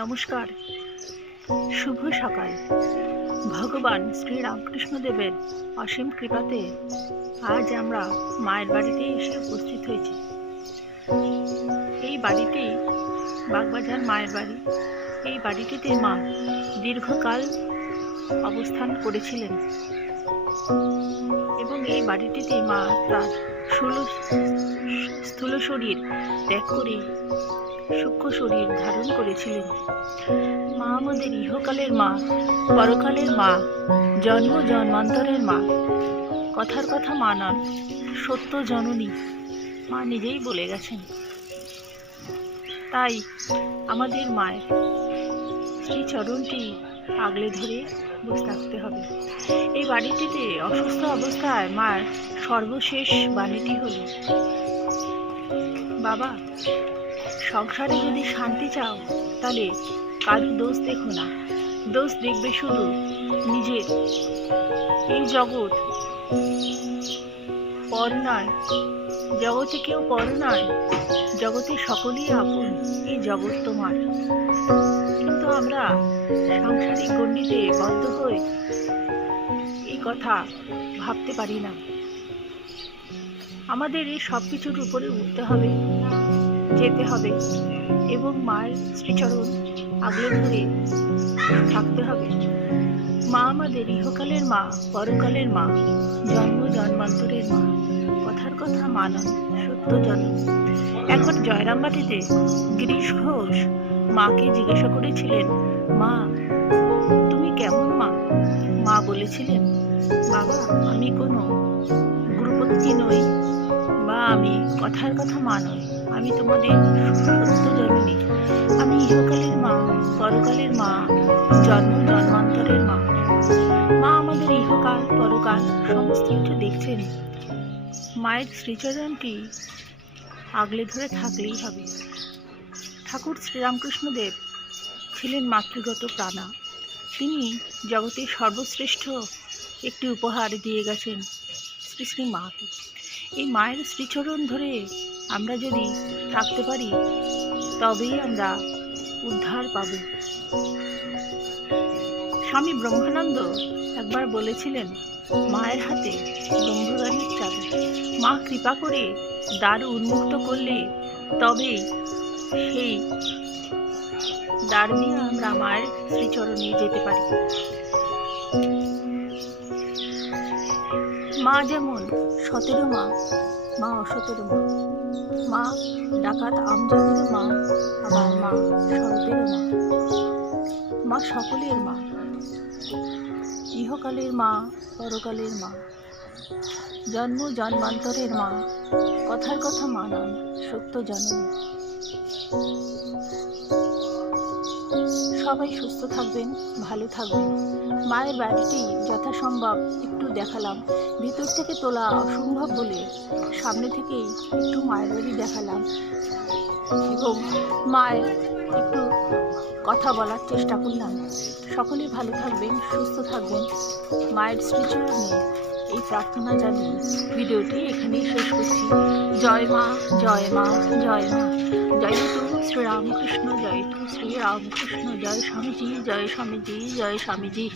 নমস্কার, শুভ সকাল। ভগবান শ্রী রামকৃষ্ণদেবের অসীম কৃপাতে আজ আমরা মায়ের বাড়িতে এসে উপস্থিত হয়েছি। এই বাড়িতেই বাগবাজার মায়ের বাড়ি। এই বাড়িটিতে মা দীর্ঘকাল অবস্থান করেছিলেন এবং এই বাড়িটিতে মা তার স্থূল শরীর ত্যাগ করে সূক্ষ্ম শরীর ধারণ করেছিলেন। মা আমাদের ইহকালের মা, পরকালের মা, জন্ম জন্মান্তরের মা, কথার কথা মা নন, সত্য জননী। মা নিজেই বলে গেছেন। তাই আমাদের মায়ের শ্রীচরণটি আগলে ধরে বসে থাকতে হবে। এই বাড়িটিতে অসুস্থ অবস্থায় মার সর্বশেষ বাণীটি হল, বাবা, সংসারে যদি শান্তি চাও তাহলে কারো দোষ দেখো না, দোষ দেখবে শুধু নিজের। এই জগৎ পর নয়, জগতে কেউ পর নয়, জগতে সকলেই আপন। এই জগৎ তোমার। কিন্তু আমরা সাংসারিক গণ্ডিতে বদ্ধ হয়ে এই কথা ভাবতে পারি না। আমাদের এই সব কিছুর উপরে উঠতে হবে, যেতে হবে এবং মায়ের শ্রীচরণ আগলে ধরে থাকতে হবে। মা আমাদের ইহকালের মা, পরকালের মা, জন্ম জন্মান্তরের মা, কথার কথা মা নন, সত্য জননী। একবার জয়রামবাটিতে গিরিশ ঘোষ মাকে জিজ্ঞাসা করেছিলেন, মা তুমি কেমন মা? মা বলেছিলেন, বাবা, আমি কোনো গুরুপত্নী নই বা আমি কথার কথা মা নই, আমি তোমাদের সত্য জননী। আমি ইহকালের মা, পরকালের মা, জন্ম জন্মান্তরের মা। মা আমাদের ইহকাল পরকাল সমস্ত কিছু দেখছেন। মায়ের শ্রীচরণটি আগলে ধরে থাকলেই হবে। ঠাকুর শ্রীরামকৃষ্ণদেব ছিলেন মাতৃগত প্রাণা। তিনি জগতের সর্বশ্রেষ্ঠ একটি উপহার দিয়ে গেছেন শ্রী শ্রী মাকে। এই মায়ের শ্রীচরণ ধরে আমরা যদি থাকতে পারি তবেই আমরা উদ্ধার পাব। স্বামী ব্রহ্মানন্দ একবার বলেছিলেন, মায়ের হাতে ব্রহ্মজ্ঞানের চাবি। মা কৃপা করে দ্বার উন্মুক্ত করলে তবেই সেই দ্বার দিয়ে আমরা মায়ের শ্রীচরণে যেতে পারি। মা যেমন 17 মা, মা অ17 মা। মা ডাকাত আমজাদেরও মা, আবার মা শরতেরও মা। মা সকলের মা, ইহকালের মা, পরকালের মা, জন্ম জন্মান্তরের মা, কথার কথা মা নন, সত্য জননী। সবাই সুস্থ থাকবেন, ভালো থাকবেন। মায়ের বাড়িটি যথাসম্ভব একটু দেখালাম। ভিতর থেকে তোলা অসম্ভব বলে সামনে থেকেই একটু মায়ের বাড়ি দেখালাম এবং মায়ের একটু কথা বলার চেষ্টা করলাম। সকলেই ভালো থাকবেন, সুস্থ থাকবেন। মায়ের শ্রীচরণে এই প্রার্থনা জানিয়ে ভিডিওটি এখানেই শেষ করছি। জয় মা, জয় মা, জয় মা। জয় তু শ্রীরামকৃষ্ণ, জয় তু শ্রীরামকৃষ্ণ। জয় স্বামীজি, জয় স্বামীজি, জয় স্বামীজি।